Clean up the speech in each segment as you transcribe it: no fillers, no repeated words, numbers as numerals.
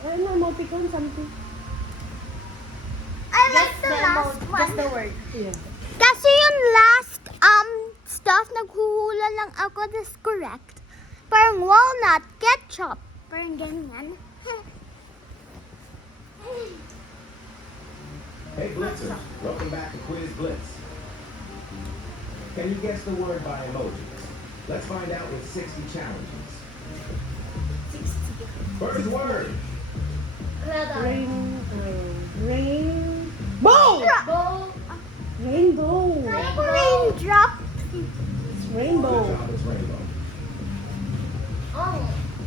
Ano, emoticon, something. I like the last one. Just the word. Yeah. Kasi yung last stuff, naghuhula lang ako. That's correct. Parang walnut, ketchup. Parang ganyan. Hey Blitzers, welcome back to Quiz Blitz. Can you guess the word by emojis? Let's find out with 60 challenges. 60. First word. Rainbow! Bow. Rainbow! Raindrop. It's Good rainbow. job, it's rainbow. Oh.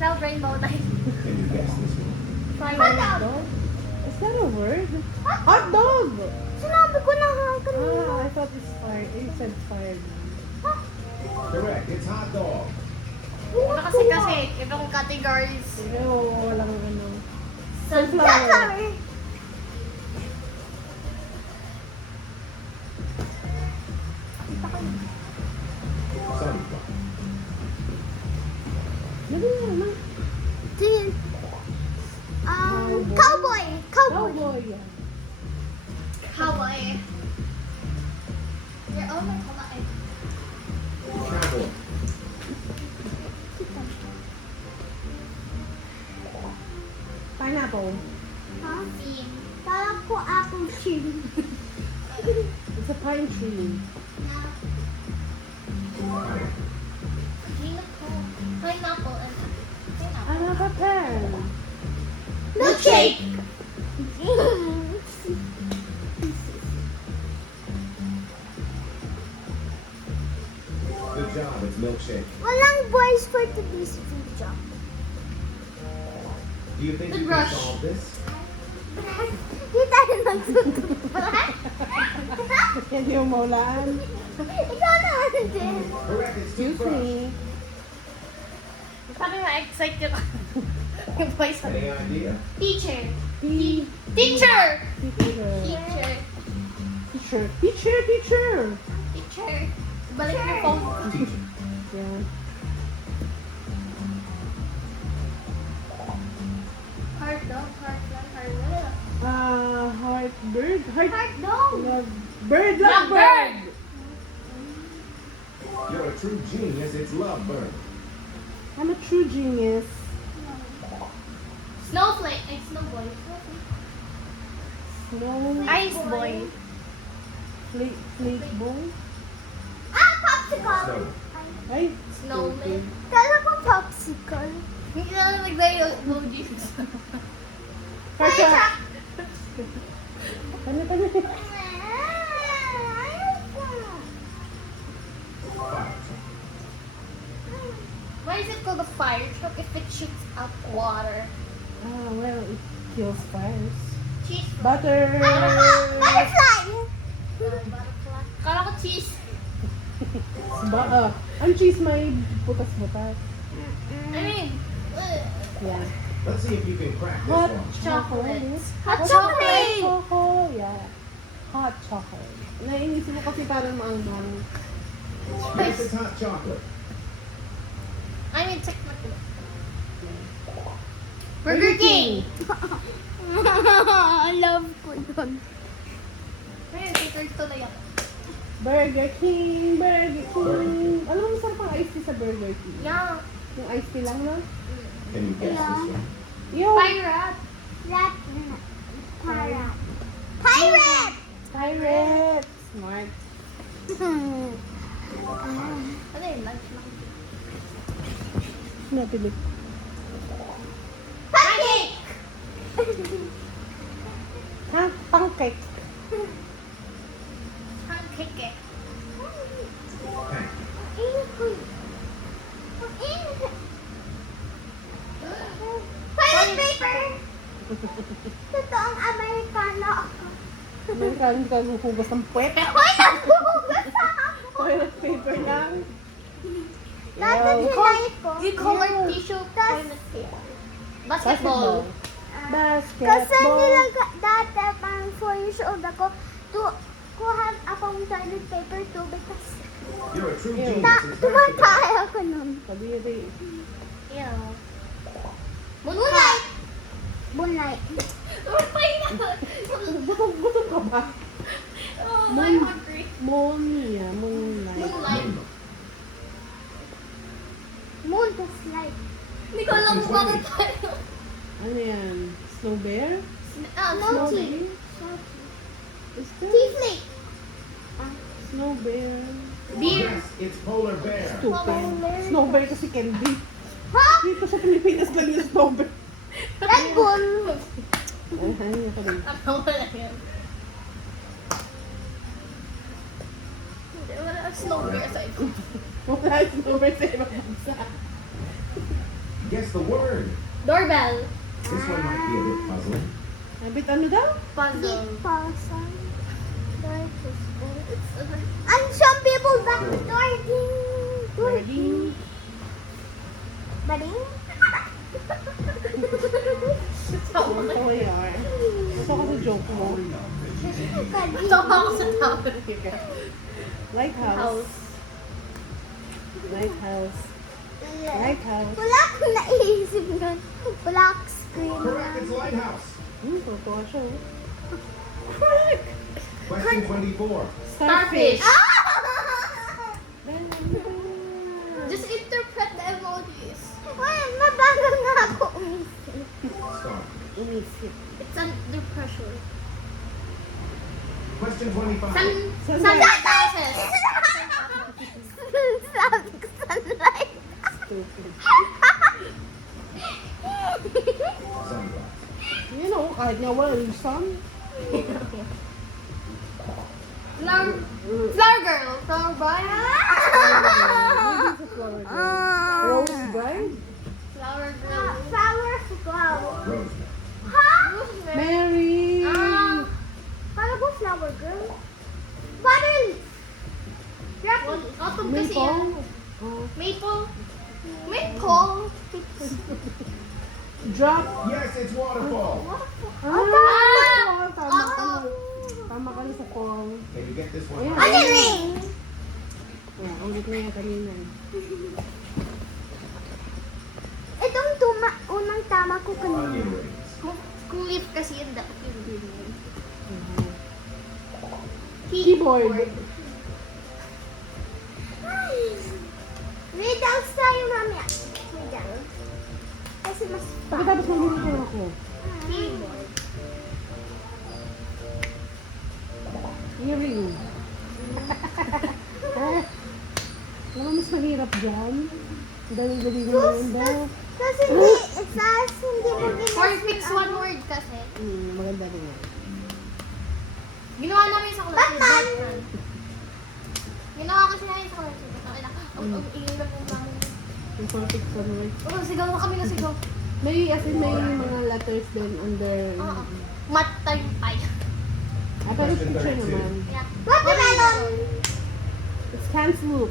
Cloud rainbow tayo. Can you guess this one? Fire. Dog? Is that a word? Hot dog! Sinabi ko na ha kanina. Ah, I thought it's fire. You said fire. Correct, it's hot dog. Iba kasi ibang categories. Pero walang ano. Sunflower. Sunflower. Sunflower. Ano naman? Din. Cowboy. Cowboy. Cowboy. Cowboy. Yeah. Cowboy. You're over cowboy. Cowboy. Pineapple. Huh? Seed. Parang ko apple tree. It's a pine tree. Pineapple and pineapple. Ano ka pen? Milkshake. Good job, it's milkshake. Walang voice for today's video. Do you think Good you can brush. solve this? Di tayo nagsugot. Hindi mo maulaan. Ikaw naman din. Correct, it's Excuse toothbrush. me. Sabi ma-excite yung yung voice. Any idea? Teacher. Teacher. Teacher. Teacher. Teacher. Teacher. Teacher. Teacher. Teacher. Balik yung phone. Teacher. Yeah. Heart dog. Heart lang. Heart lang. Heart bird. Heart. Heart dog. Love bird. Lovebird. Lovebird. You're a true genius, it's Lovebird. I'm a true genius. Snowflake. Ay, snowboy. Snow. Ice boy. Flake boy. Ah, popsicle. Snow. Ay. Snowman. Kala ko popsicle. Hindi na lang naglagay yung emojis. Kasha. Kanya. Why is it called a fire truck if it shoots out water? Well, it kills fires. Cheese. Butter. Butterfly. Butterfly. Kala ko cheese. Ang cheese may butas-butas. I mean, Yeah. Let's see if you can crack this Hot one. chocolate. Hot chocolate. Chocolate. Yeah. Hot chocolate. Nainisip mo kasi parang maangang. Yes, it's hot chocolate. I mean, technically. Burger King. Love ko yun. Ayun, catered to na yan. Burger King. Alam mo, masarap ang iced tea sa Burger King. Yeah. Yung iced tea lang na. Can you guess this one? Yung Pirate. Rat. Pirate. Pirate. pirate. Smart. Ano yun? Lunch lang. Napili. Pancake! Ha? Pancake. Pancake eh. Tank. Toilet paper. Totoong Amerikano ako. Meron ka hugas ng puwet. Hoy, nagbuhugas ako. Toilet paper lang. Dati Wow. sinay ko. You color tissue toilet paper. Basketball. Kasi nilang dati, pang 4 years old ako, kuha akong toilet paper too because You're a true Ew. genius. It's basketball. tumatay ako nun. Kadiri. Yeah. Moonlight! Moonlight. Gutom ka ba? Oh, I'm hungry. Monia, moonlight. Moonlight. Moon plus light. Hindi ko alam kung bakit tayo. Ano yan? Snow bear? No Snow tea. bear? Is that Tea flake. snow bear? Beer. Yes, it's polar bear. Stupid. Snow bear kasi candy. Ha? Dito sa Pilipinas lang yung snow bear. Red Bull. Ay, ako din. Ano wala yan? Hindi, wala ang snow bear sa ito. Wala yung snow bear sa ibang bansa. Guess the word. Doorbell. This one might be a bit puzzling. Abit ano daw? Puzzle. Deep person. And some people got Dording. Birding. Bading? Oh, yeah. Gusto ko sa joke mo. Tawa ako sa tower. Lighthouse. House. Lighthouse. Lighthouse. Wala akong naisip nun. Black screen Correct, lang. it's lighthouse. Totoo siya. oh. Question 24. Starfish. Just Just interpret the emojis. Well, mabago nga ako umisip. Start. Umisip. It's under pressure. Question 25. Sunglasses. Sabi ko sunlight. Stupid. Sunglass. You know, kahit nga wala yung sun. Flower girl. Flower boy. Maybe it's a flower girl. Rose bride? Flower girl. Flower flower. Rosemary. Ha? Mary! Kala ko flower girl. Butterleaf. Grape. Autumn kasi yan. Maple? Oh. Maple. Maple. Drop. Yes, it's waterfall. Ah! Tama ka na. Tama ka na sa fall. Can you get this one? Ayan. Onion ring. Yeah, ulit na yan kanina. Itong unang tama ko Onion kanina. rings. Kung leaf kasi yun dapat yun. Keyboard. Ay. Riddles tayo mamaya. Riddles. Kasi mas Pagkatapos magluluto ako. Keyboard. Earring. Ano mas mahirap dyan? Dali-dali na yun daw. Kasi hindi, hindi mo Or fix one word kasi. Maganda rin yan. Ginawa namin sa class. Batman! Ginawa kasi namin sa class. Ang ingay na po namin. Yung perfect sunrise. Oh, sigaw na kami na sigaw. May, as in, may mga letters din under. Oo. Mat time ay. Ah, pero picture naman. Yeah. Watermelon! It's Can's Loop.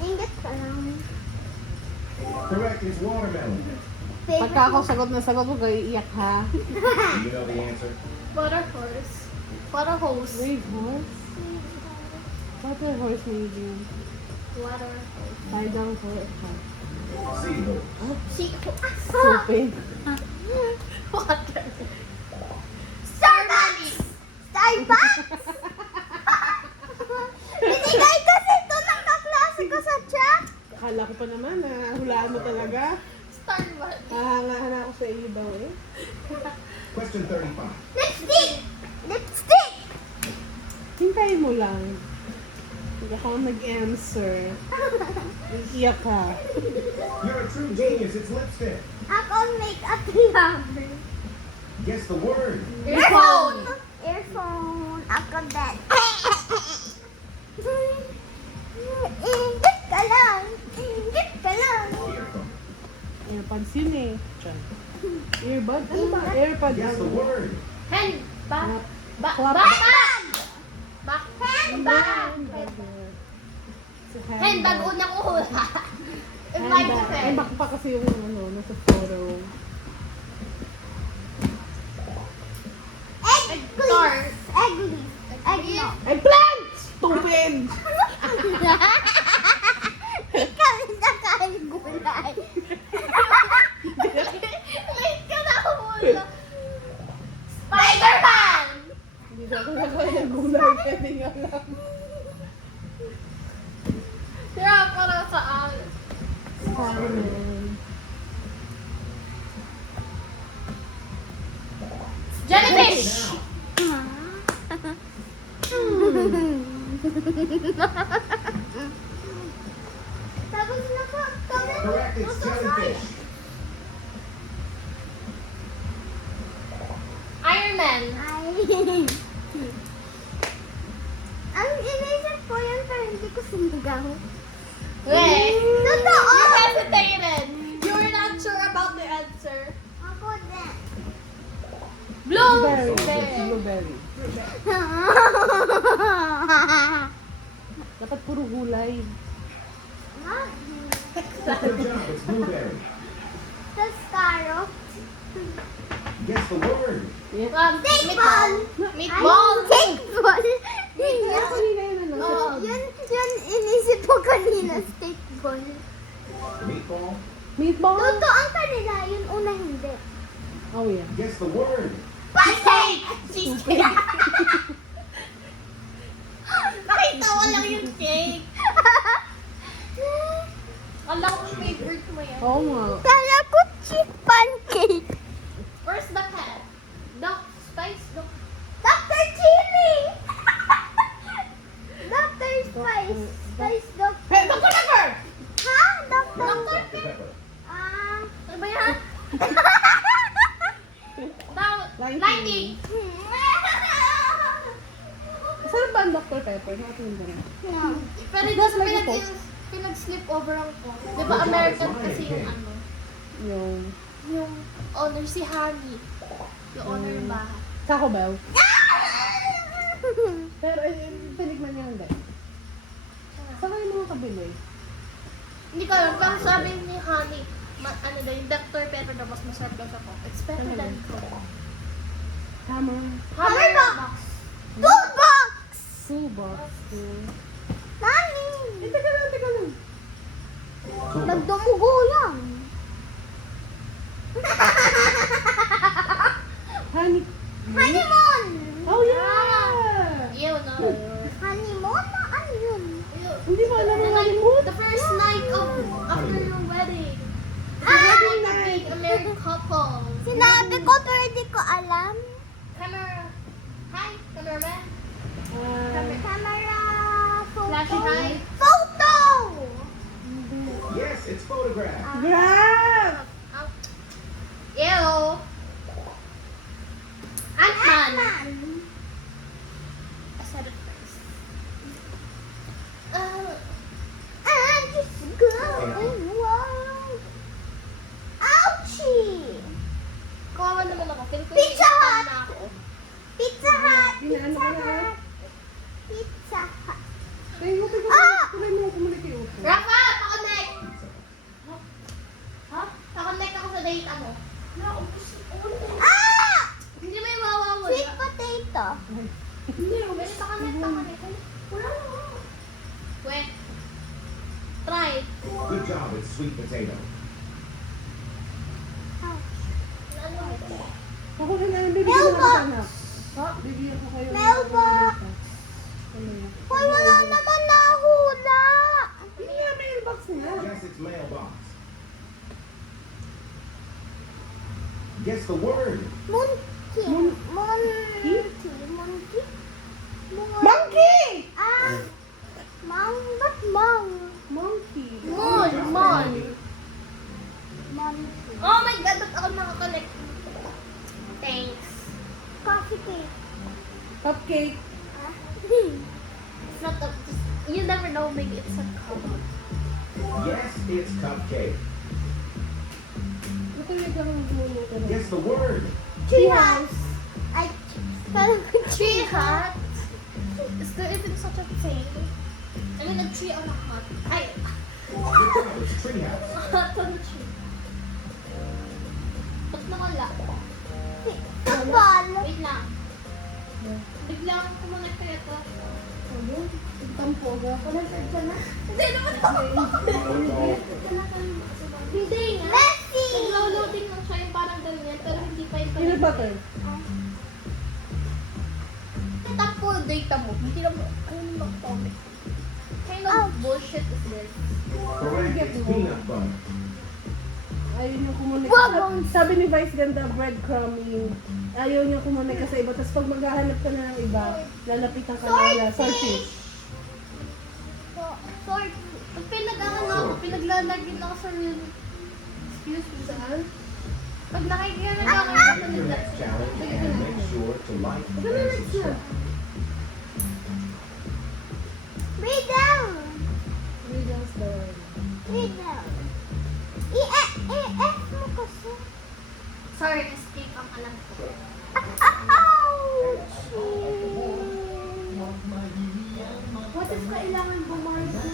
Ingat ka lang. Correct, it's watermelon. Pagka ako sagot na sagot, huwag kayo iiyak ha. Do you know the answer? Water horse. Water hose. Wave horse? Water horse maybe. Water hose. Tie down for it ha. Seagull. Stupid. Water. Starbucks! Starbucks! Binigay kasi ito ng kaklase ko sa chat. Akala ko pa naman na hulaan mo talaga. Starbucks. Mahangahan ako sa ibaw eh. Question 35. Lipstick! Lipstick! Hintayin mo lang. Hindi ako nag-answer. Iiyak ka. You're a true genius, it's lipstick. Ako make-up lover. Guess the word. Earphone. Earphone. Ako din. Ingit ka lang. Ingit ka lang. Earphone. Airpods yun eh. Tiyan. Earbud? Ano ba? Airpods. Guess the word. Hand. Back. Back. Clap. Backpack. Back. Handbag. Handbag. Unang uhula. In my Handbag. Ay, defense. baka pa kasi yung ano, nasa photo. Egg, Star. please. Egg, please. Egg, no. Eggplant! Stupid! Ikaw na kain gulay. alam. Kaya para sa akin. Carmen. Jellyfish! Tapos na po. Correct, it's jellyfish. Iron Man. Ay. Ang inisip ko yun pero hindi ko sinigaw. Wait. Totoo! You hesitated. You were not sure about the answer. Ako din. Blueberry. Blueberry. Blueberry. Dapat puro gulay. Good job, it's blueberry. Tapos carrot. Guess the word. Yeah. Meatball. Meatball. Ay, steakball. Kaya kanina yun ano. Oo. Yun inisip ko kanina, steakball. Meatball. Meatball? Totoo ang kanila, yun una hindi. Oh yeah. Guess the word. Cheesecake! Cheesecake! Nakita ko lang yung cake. Kala ko favorite mo yan. Oo nga. Kala ko cheese pancake. Where's the cat? Duck spice? Duck. Dr. Chili! Dr. Spice. Spice Doctor. Hey, Dr. Pepper! Ha? Dr. Dr. Pepper. Ah. Ano ba yan? Now, 90. Saan ba ang Dr. Pepper? Natin ba na? No. Pero ito Just sa like the pinag-slip over ang ko. Di ba American kasi yung ano? Yung Yung owner si Honey. Yung owner ng bahay. Taco Bell. Pero tinikman niya hindi. Saan kayo mga kabili? Hindi ko alam. Pero sabi ni Honey, ano daw, yung Dr. Pepper daw mas masarap daw sa Coke. It's better than Coke. Hammer. Hammer box. box. Toolbox! Toolbox. Nani? Teka lang, teka lang. Nagdumugo lang. Honey. Honeymoon! Oh yeah! Ew, no. Honeymoon na ano yun? Hindi mo alam ang honeymoon? The first night of after your wedding. The Ah! wedding of being a married couple. Sinabi ko pero di ko alam. Camera. Hi, cameraman. Camera photo. Flashing hi. Photo! Yes, it's photograph. Grab! Ew. Ant-Man. Ant-Man. I said it first. I'm just going wild. Ouchie! Kawawa naman ako. Feel ko Pizza Hut! na ako. Pizza Hut! Inaano Pizza ka na? Hut! Pizza Hut! Teka, teka. Ah! Tuloy mo kumulit yung upo. Rafa, pa-connect! Ha? Pa-connect ako sa data mo. Ah! Hindi may mawawala. Sweet potato. Hindi, may pa-connect. Wala na. Wait. Try. Good job, it's sweet potato. Ano ito? Ako na lang, bibigyan ko Mailbox. na anak. Ha? Bibigyan ko kayo. ng- Mailbox. Ano yan? Hoy, wala naman nahula. Hindi nga, mailbox nga. Guess its mailbox. Guess the word. Monkey. Monkey. Monkey. Monkey! Ah. Ba't mang? Monkey. Mon, Good job, mon. Monkey. Oh my God, ba't ako nakakonect? Thanks. Coffee cake. Cupcake. Ah. It's not a, you never know, maybe it's a cup. Yes, it's cupcake. Ito yung gawin mo ka na. Guess the word. Treehouse. Ay, parang Tree hut? Is there even such a thing? I mean, a tree on a hut. Ay, Good job, it's treehouse. a hut on a tree. Ba't nawala? Football. Wait lang. Bigla akong kumonect na ito. Ayun. Tampoga. Nasaan ka na? Hindi naman ako. Football. Hindi nga. Messi. Naglo-loading lang siya yung parang ganyan, pero hindi pa yung Peanut butter. Tap po data mo. Hindi na mo. Ano McCormick. Kind of bullshit is this? Correct, it's peanut butter. Ayun yung kumunik. Wow. Sabi ni Vice ganda, breadcrumbing. Ayaw niya kumunik ka sa iba. Tapos pag maghahanap ka na ng iba, lalapitan ka na swordfish. Sword. Pag pinaglalagyan ako sa real. Excuse me, saan? Pag nakikita na ako Your next challenge and make sure to like and subscribe. Riddle! Riddles daw. Riddle. I-F mo kasi. Sorry, escape ang alam ko. Ouch! What if kailangan bumalik sa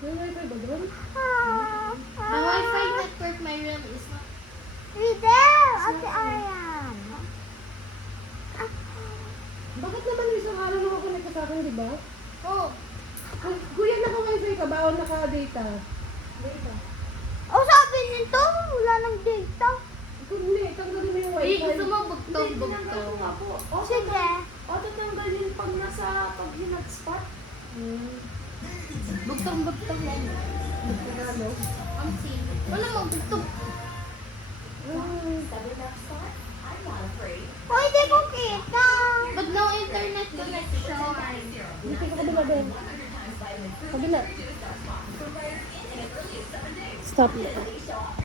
May wifi ba doon? The Wi-Fi network my room is not. Riddle! Ate Arian. Bakit naman yung isang araw na connect ka sa akin, di ba? Oh, Kuya, naka-wifi ka ba o naka-data? O sabi nito, wala nang data. Hindi, tanggalin mo yung ay, wifi. gusto mo bugtong-bugtong. Sige. Tatanggalin pag nasa pag-hotspot. Bugtong-bugtong lang. Tagalog. Ang sige. Wala mo, bugtong. O hindi ko kita. Pag no internet connection. Hindi ka kabila din. Kabila. Stop.